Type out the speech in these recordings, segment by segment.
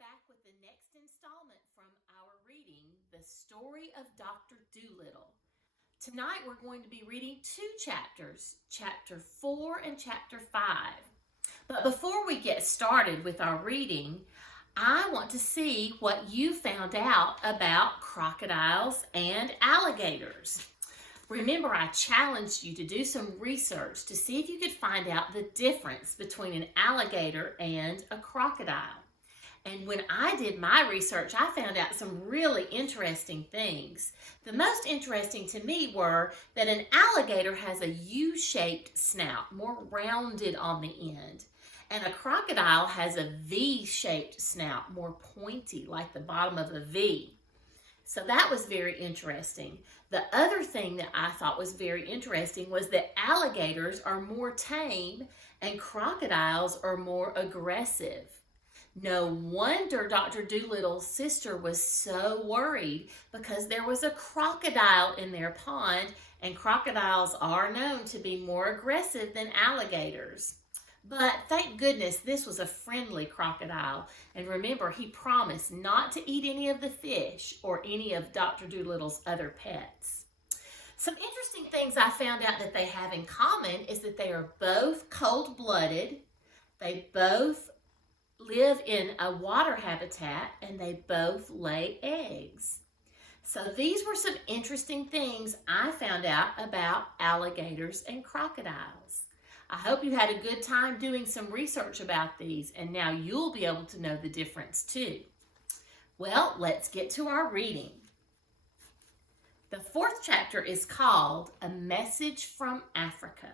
Back with the next installment from our reading, The Story of Doctor Dolittle. Tonight we're going to be reading two chapters, Chapter 4 and Chapter 5. But before we get started with our reading, I want to see what you found out about crocodiles and alligators. Remember, I challenged you to do some research to see if you could find out the difference between an alligator and a crocodile. And when I did my research, I found out some really interesting things. The most interesting to me were that an alligator has a U-shaped snout, more rounded on the end. And a crocodile has a V-shaped snout, more pointy, like the bottom of a V. So that was very interesting. The other thing that I thought was very interesting was that alligators are more tame and crocodiles are more aggressive. No wonder Dr. Dolittle's sister was so worried because there was a crocodile in their pond, and crocodiles are known to be more aggressive than alligators. But thank goodness this was a friendly crocodile. And remember, he promised not to eat any of the fish or any of Dr. Dolittle's other pets. Some interesting things I found out that they have in common is that they are both cold-blooded. They both live in a water habitat, and they both lay eggs. So these were some interesting things I found out about alligators and crocodiles. I hope you had a good time doing some research about these, and now you'll be able to know the difference too. Well, let's get to our reading. The fourth chapter is called A Message from Africa.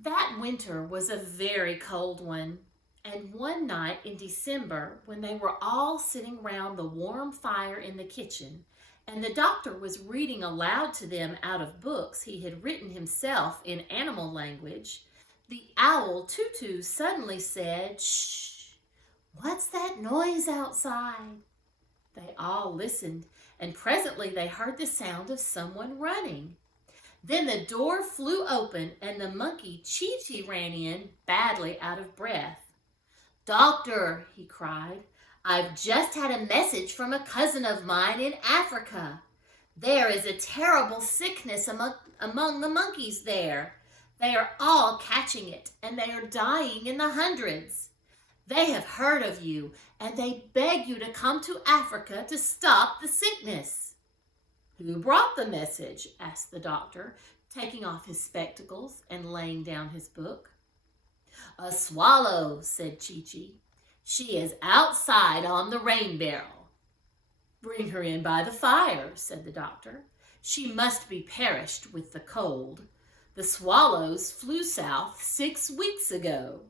That winter was a very cold one, and one night in December, when they were all sitting round the warm fire in the kitchen, and the doctor was reading aloud to them out of books he had written himself in animal language, the owl Tutu suddenly said, "Shh! What's that noise outside?" They all listened, and presently they heard the sound of someone running. Then the door flew open, and the monkey Chi ran in, badly out of breath. "Doctor," he cried, "I've just had a message from a cousin of mine in Africa. There is a terrible sickness among the monkeys there. They are all catching it, and they are dying in the hundreds. They have heard of you, and they beg you to come to Africa to stop the sickness." "Who brought the message?" asked the doctor, taking off his spectacles and laying down his book. "A swallow," said Chi. "She is outside on the rain barrel." "Bring her in by the fire," said the doctor. "She must be perished with the cold. The swallows flew south 6 weeks ago."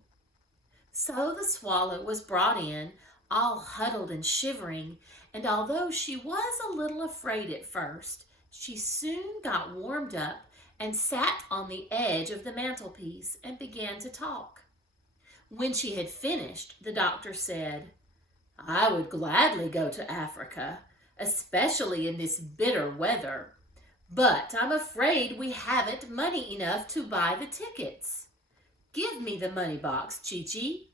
So the swallow was brought in, all huddled and shivering, and although she was a little afraid at first, she soon got warmed up and sat on the edge of the mantelpiece and began to talk. When she had finished, the doctor said, "I would gladly go to Africa, especially in this bitter weather, but I'm afraid we haven't money enough to buy the tickets. Give me the money box, Chi."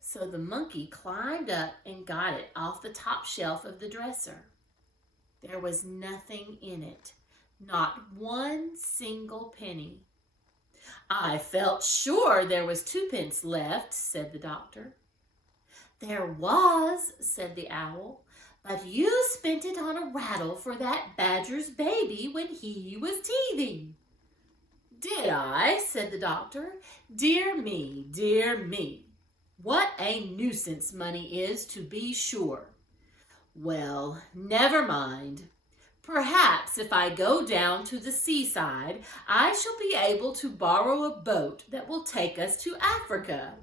So the monkey climbed up and got it off the top shelf of the dresser. There was nothing in it, not one single penny. "I felt sure there was 2 pence left," said the doctor. "There was," said the owl, "but you spent it on a rattle for that badger's baby when he was teething." "Did I?" said the doctor. "Dear me, dear me. What a nuisance money is, to be sure. Well, never mind. Perhaps if I go down to the seaside, I shall be able to borrow a boat that will take us to Africa.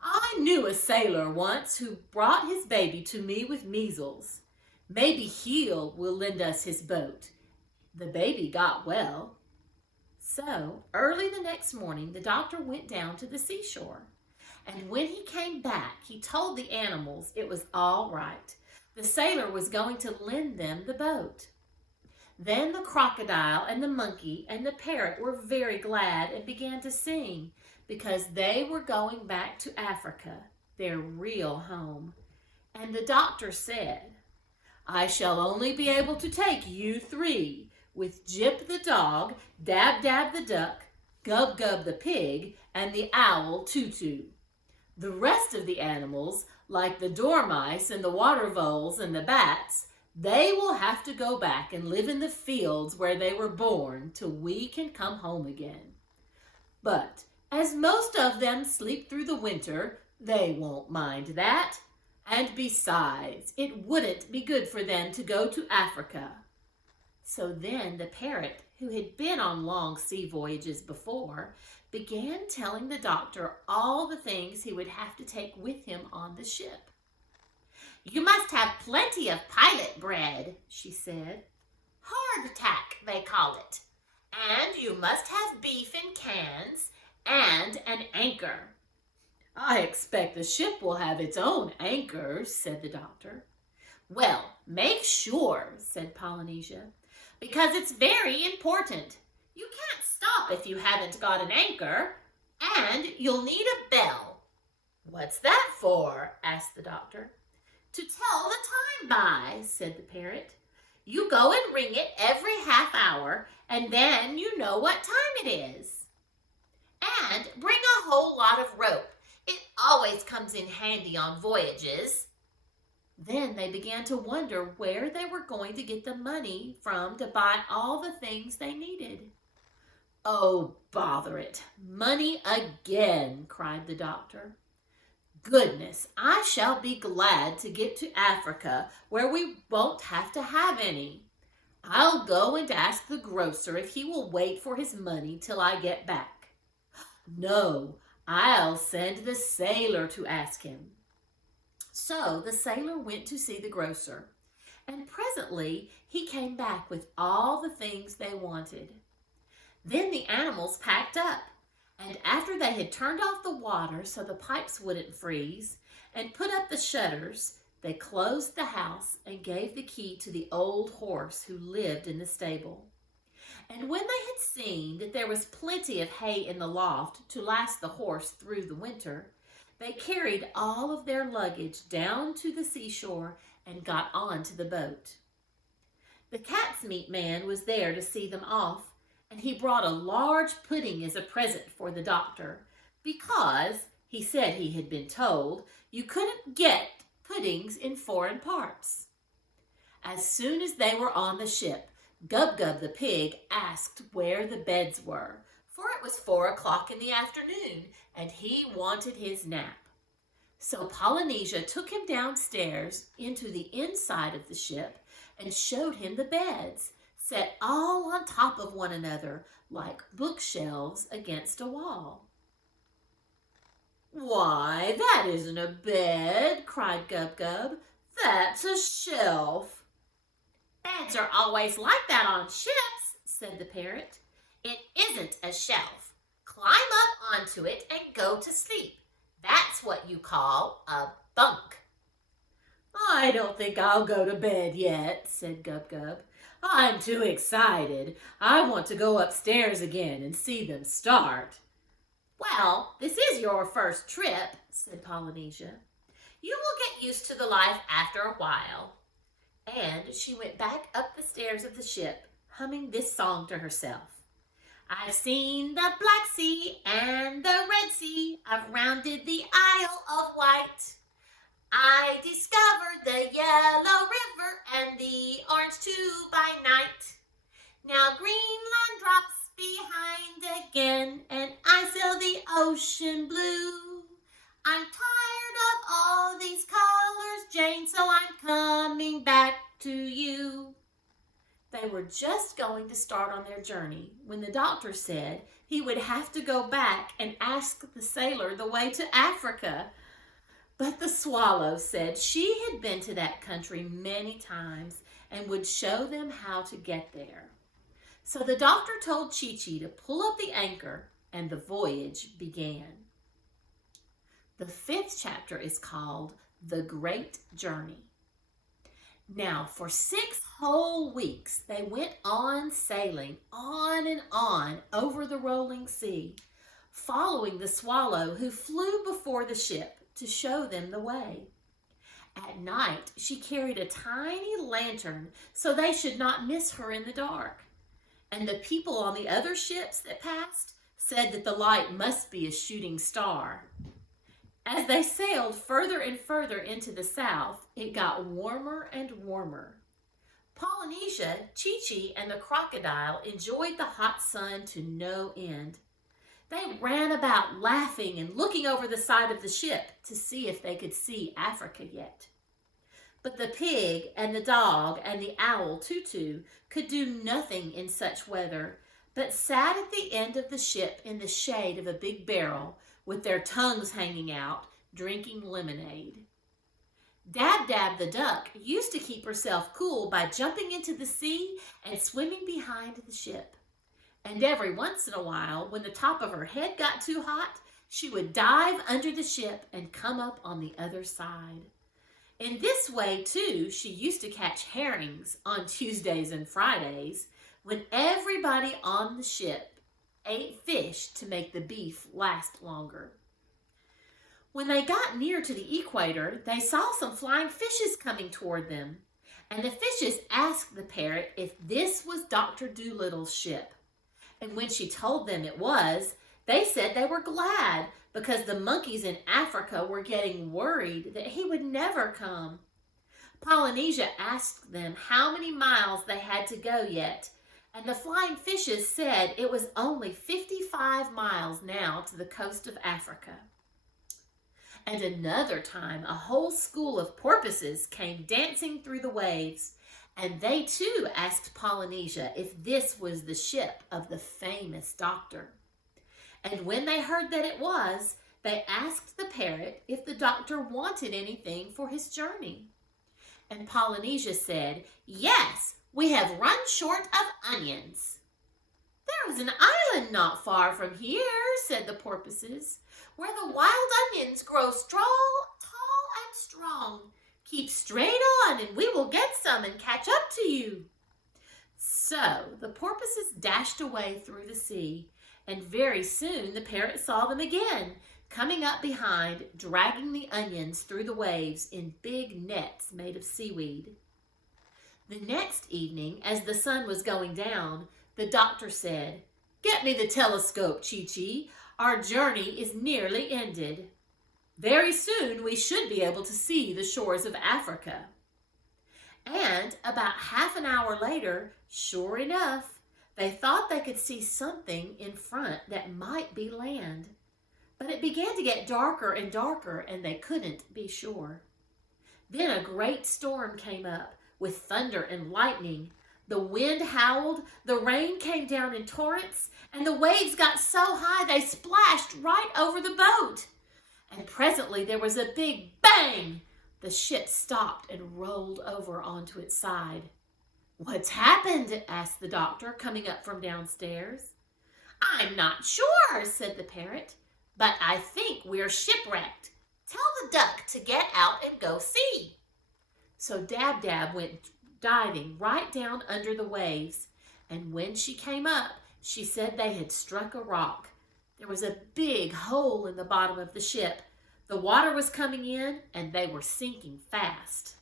I knew a sailor once who brought his baby to me with measles. Maybe he will lend us his boat." The baby got well. So, early the next morning, the doctor went down to the seashore. And when he came back, he told the animals it was all right. The sailor was going to lend them the boat. Then the crocodile and the monkey and the parrot were very glad and began to sing because they were going back to Africa. their real home. And the doctor said, "I shall only be able to take you three, with Jip the dog, Dab Dab the duck, Gub Gub the pig, and the owl Tutu. The rest of the animals, like the dormice and the water voles and the bats, they will have to go back and live in the fields where they were born till we can come home again. But as most of them sleep through the winter, they won't mind that. And besides, it wouldn't be good for them to go to Africa." So then the parrot, who had been on long sea voyages before, began telling the doctor all the things he would have to take with him on the ship. "You must have plenty of pilot bread," she said. "Hardtack, they call it. And you must have beef in cans and an anchor." "I expect the ship will have its own anchor," said the doctor. "Well, make sure," said Polynesia, "because it's very important. You can't stop if you haven't got an anchor, and you'll need a bell." "What's that for?" asked the doctor. "To tell the time by," said the parrot. "You go and ring it every half hour, and then you know what time it is. And bring a whole lot of rope. It always comes in handy on voyages." Then they began to wonder where they were going to get the money from to buy all the things they needed. "Oh, bother it! Money again!" cried the doctor. "Goodness, I shall be glad to get to Africa where we won't have to have any. I'll go and ask the grocer if he will wait for his money till I get back. No, I'll send the sailor to ask him." So the sailor went to see the grocer, and presently he came back with all the things they wanted. Then the animals packed up, and after they had turned off the water so the pipes wouldn't freeze, and put up the shutters, they closed the house and gave the key to the old horse who lived in the stable. And when they had seen that there was plenty of hay in the loft to last the horse through the winter, they carried all of their luggage down to the seashore and got on to the boat. The cat's meat man was there to see them off, and he brought a large pudding as a present for the doctor, because, he said he had been told, you couldn't get puddings in foreign parts. As soon as they were on the ship, Gub Gub the pig asked where the beds were, for it was 4 o'clock in the afternoon, and he wanted his nap. So Polynesia took him downstairs into the inside of the ship and showed him the beds, set all on top of one another like bookshelves against a wall. "Why, that isn't a bed," cried Gub Gub. "That's a shelf." "Beds are always like that on ships," said the parrot. "It isn't a shelf. Climb up onto it and go to sleep. That's what you call a bunk." "I don't think I'll go to bed yet," said Gub Gub. "I'm too excited. I want to go upstairs again and see them start." "Well, this is your first trip," said Polynesia. "You will get used to the life after a while." And she went back up the stairs of the ship, humming this song to herself. "I've seen the Black Sea and the Red Sea. I've rounded the Isle of Wight. I discovered the Yellow River and the Orange too by night. Now Greenland drops behind again, and I sail the ocean blue. I'm tired of all these colors, Jane, so I'm coming back to you." They were just going to start on their journey when the doctor said he would have to go back and ask the sailor the way to Africa. But the swallow said she had been to that country many times and would show them how to get there. So the doctor told Chi-Chi to pull up the anchor, and the voyage began. The 5th chapter is called The Great Journey. Now, for 6 whole weeks, they went on sailing on and on over the rolling sea, following the swallow who flew before the ship to show them the way. At night, she carried a tiny lantern so they should not miss her in the dark. And the people on the other ships that passed said that the light must be a shooting star. As they sailed further and further into the south, it got warmer and warmer. Polynesia, Chi-Chi, and the crocodile enjoyed the hot sun to no end. They ran about laughing and looking over the side of the ship to see if they could see Africa yet. But the pig and the dog and the owl Tutu could do nothing in such weather, but sat at the end of the ship in the shade of a big barrel with their tongues hanging out, drinking lemonade. Dab Dab the duck used to keep herself cool by jumping into the sea and swimming behind the ship. And every once in a while, when the top of her head got too hot, she would dive under the ship and come up on the other side. In this way, too, she used to catch herrings on Tuesdays and Fridays when everybody on the ship ate fish to make the beef last longer. When they got near to the equator, they saw some flying fishes coming toward them, and the fishes asked the parrot if this was Dr. Dolittle's ship. And when she told them it was, they said they were glad because the monkeys in Africa were getting worried that he would never come. Polynesia asked them how many miles they had to go yet, and the flying fishes said it was only 55 miles now to the coast of Africa. And another time, a whole school of porpoises came dancing through the waves, and they too asked Polynesia if this was the ship of the famous doctor. And when they heard that it was, they asked the parrot if the doctor wanted anything for his journey. And Polynesia said, "Yes, we have run short of onions." "There is an island not far from here," said the porpoises, "where the wild onions grow tall and strong. Keep straight on and we will get some and catch up to you." So the porpoises dashed away through the sea, and very soon the parrot saw them again, coming up behind, dragging the onions through the waves in big nets made of seaweed. The next evening, as the sun was going down, the doctor said, "Get me the telescope, Chi-Chi. Our journey is nearly ended. Very soon we should be able to see the shores of Africa." And about half an hour later, sure enough, they thought they could see something in front that might be land. But it began to get darker and darker, and they couldn't be sure. Then a great storm came up with thunder and lightning. The wind howled, the rain came down in torrents, and the waves got so high they splashed right over the boat. And presently there was a big bang. The ship stopped and rolled over onto its side. "What's happened?" asked the doctor, coming up from downstairs. "I'm not sure," said the parrot, "but I think we're shipwrecked. Tell the duck to get out and go see." So Dab Dab went diving right down under the waves, and when she came up, she said they had struck a rock. There was a big hole in the bottom of the ship. The water was coming in, and they were sinking fast.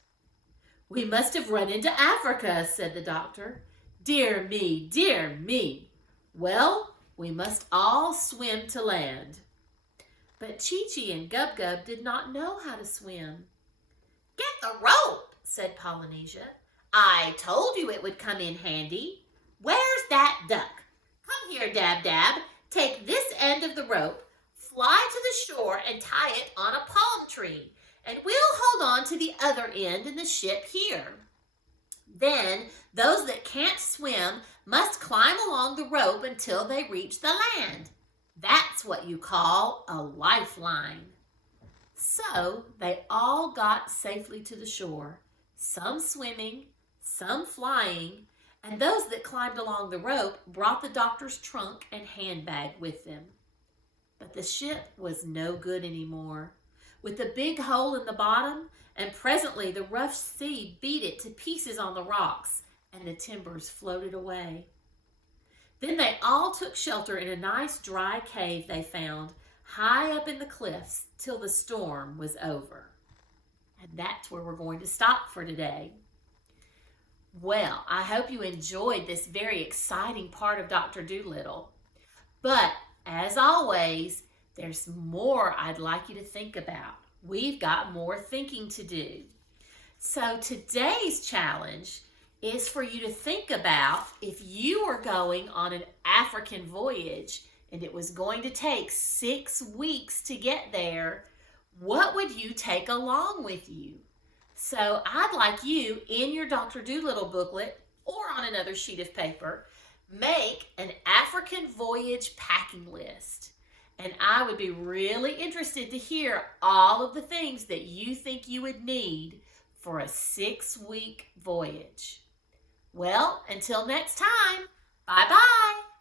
"We must have run into Africa," said the doctor. Dear me. Well, we must all swim to land." But Chi-Chi and Gub Gub did not know how to swim. "Get the rope," said Polynesia. "I told you it would come in handy. Where's that duck? Come here, Dab Dab. Take this end of the rope, fly to the shore and tie it on a palm tree, and we'll hold on to the other end in the ship here. Then those that can't swim must climb along the rope until they reach the land. That's what you call a lifeline." So they all got safely to the shore, some swimming, some flying, and those that climbed along the rope brought the doctor's trunk and handbag with them. But the ship was no good anymore, with the big hole in the bottom, and presently the rough sea beat it to pieces on the rocks, and the timbers floated away. Then they all took shelter in a nice dry cave they found, high up in the cliffs till the storm was over. And that's where we're going to stop for today. Well, I hope you enjoyed this very exciting part of Dr. Dolittle. But as always, there's more I'd like you to think about. We've got more thinking to do. So today's challenge is for you to think about if you were going on an African voyage and it was going to take 6 weeks to get there, what would you take along with you? So I'd like you, in your Dr. Dolittle booklet or on another sheet of paper, make an African voyage packing list. And I would be really interested to hear all of the things that you think you would need for a 6-week voyage. Well, until next time, bye-bye.